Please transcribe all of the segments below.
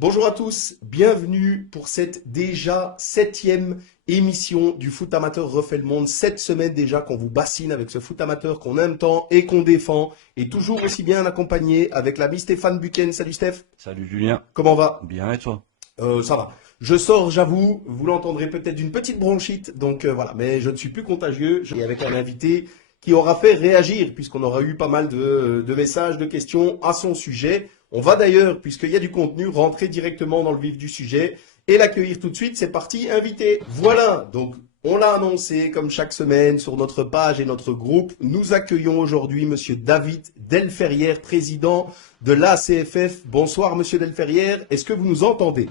Bonjour à tous, bienvenue pour cette déjà 7e émission du foot amateur refait le monde. 7 semaines déjà qu'on vous bassine avec ce foot amateur qu'on aime tant et qu'on défend. Et toujours aussi bien accompagné avec l'ami Stéphane Buchen. Salut Steph. Salut Julien. Comment va? Bien et toi? Ça va. Je sors, j'avoue, vous l'entendrez peut-être d'une petite bronchite, donc voilà, mais je ne suis plus contagieux. Et avec un invité qui aura fait réagir, puisqu'on aura eu pas mal de messages, de questions à son sujet. On va d'ailleurs, puisqu'il y a du contenu, rentrer directement dans le vif du sujet et l'accueillir tout de suite. C'est parti, invité. Voilà, donc on l'a annoncé comme chaque semaine sur notre page et notre groupe. Nous accueillons aujourd'hui Monsieur David Delferrière, président de l'ACFF. Bonsoir Monsieur Delferrière, est-ce que vous nous entendez?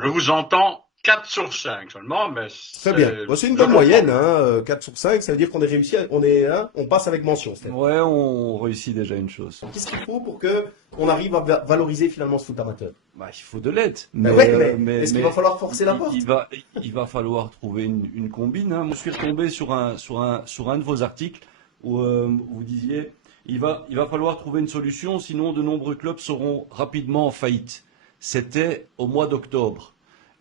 Je vous entends 4 sur 5 seulement, mais Très bien. Bon, c'est une bonne moyenne, hein, 4 sur 5, ça veut dire qu'on est réussi, on passe avec mention. Steph. Ouais, on réussit déjà une chose. Qu'est-ce qu'il faut pour que on arrive à valoriser finalement ce foot amateur? Bah, il faut de l'aide. Mais est-ce qu'il va falloir forcer la porte? Il va falloir trouver une combine. Hein. Je suis retombé sur un de vos articles où vous disiez il va falloir trouver une solution, sinon de nombreux clubs seront rapidement en faillite. C'était au mois d'octobre.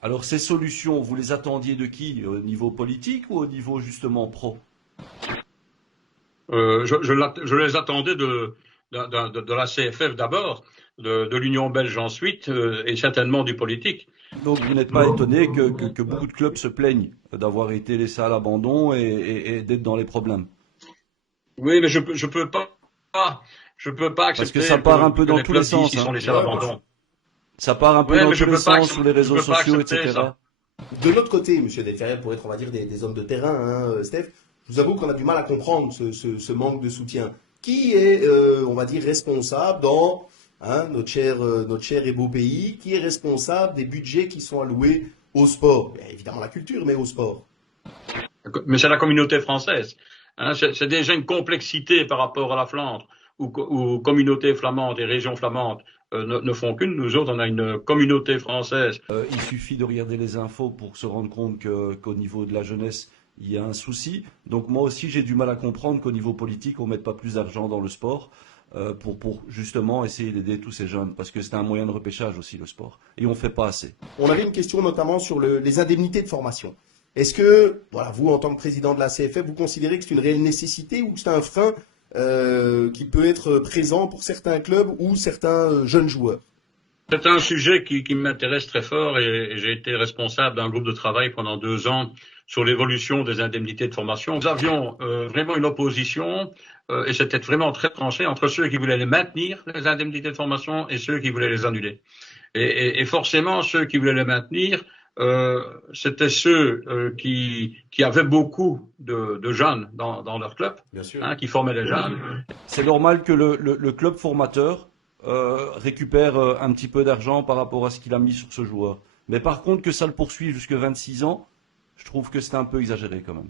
Alors ces solutions, vous les attendiez de qui? Au niveau politique ou au niveau justement pro? je les attendais de la CFF d'abord, de l'Union belge ensuite, et certainement du politique. Donc vous n'êtes pas étonné que beaucoup de clubs se plaignent d'avoir été laissés à l'abandon et d'être dans les problèmes? Oui, mais je peux pas accepter Parce que ça part un peu que dans les tous les clubs sens. disent qu'ils sont Hein. laissés à l'abandon. Ça part un peu dans tous les sens, sur les réseaux sociaux, etc. Ça. De notre côté, Monsieur Delferrière, pour être, on va dire, des hommes de terrain, hein, Steph, je vous avoue qu'on a du mal à comprendre ce manque de soutien. Qui est, on va dire, responsable dans notre cher et beau pays? Qui est responsable des budgets qui sont alloués au sport? Bien évidemment la culture, mais au sport. Mais c'est la communauté française. Hein, c'est déjà une complexité par rapport à la Flandre, où communauté flamande et région flamande ne font qu'une. Nous autres, on a une communauté française. Il suffit de regarder les infos pour se rendre compte qu'au niveau de la jeunesse, il y a un souci. Donc moi aussi, j'ai du mal à comprendre qu'au niveau politique, on ne mette pas plus d'argent dans le sport pour justement essayer d'aider tous ces jeunes. Parce que c'est un moyen de repêchage aussi, le sport. Et on ne fait pas assez. On avait une question notamment sur les indemnités de formation. Est-ce que, voilà, vous, en tant que président de la CFF, vous considérez que c'est une réelle nécessité ou que c'est un frein qui peut être présent pour certains clubs ou certains jeunes joueurs? C'est un sujet qui m'intéresse très fort et j'ai été responsable d'un groupe de travail pendant 2 ans sur l'évolution des indemnités de formation. Nous avions vraiment une opposition et c'était vraiment très tranché entre ceux qui voulaient les maintenir, les indemnités de formation, et ceux qui voulaient les annuler. Et forcément, ceux qui voulaient les maintenir, c'était ceux qui avaient beaucoup de jeunes dans leur club, Bien sûr. qui formaient les jeunes. C'est normal que le club formateur récupère un petit peu d'argent par rapport à ce qu'il a mis sur ce joueur. Mais par contre, que ça le poursuive jusqu'à 26 ans, je trouve que c'est un peu exagéré quand même.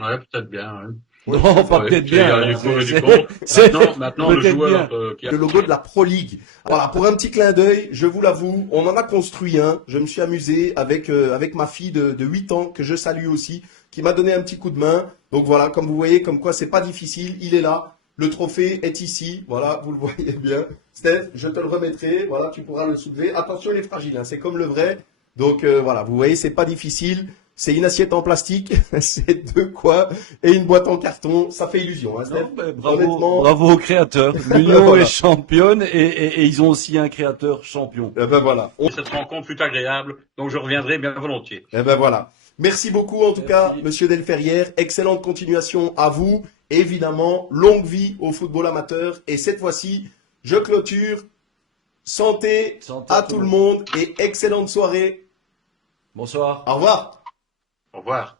Ouais, peut-être bien. Hein. Non, pas Ouais, peut-être il y a bien. du pour et du contre. Maintenant, le joueur qui a... Le logo de la Pro League. Voilà, pour un petit clin d'œil, je vous l'avoue, on en a construit un. Je me suis amusé avec ma fille de 8 ans, que je salue aussi, qui m'a donné un petit coup de main. Donc voilà, comme vous voyez, comme quoi c'est pas difficile, il est là. Le trophée est ici, voilà, vous le voyez bien. Steph, je te le remettrai, voilà, tu pourras le soulever. Attention, il est fragile, hein, c'est comme le vrai. Donc voilà, vous voyez, c'est pas difficile. C'est une assiette en plastique, c'est 2 coins et une boîte en carton. Ça fait illusion, hein, Steph. Non, ben, bravo, Honnêtement. bravo aux créateurs. L'Union Voilà. est championne et ils ont aussi un créateur champion. Eh ben voilà. Cette rencontre fut agréable, donc je reviendrai bien volontiers. Eh ben voilà. Merci beaucoup en tout Merci. cas, Monsieur Delferrière. Excellente continuation à vous. Évidemment, longue vie au football amateur. Et cette fois-ci, je clôture. Santé, Santé à tout le monde et excellente soirée. Bonsoir. Au revoir. Au revoir.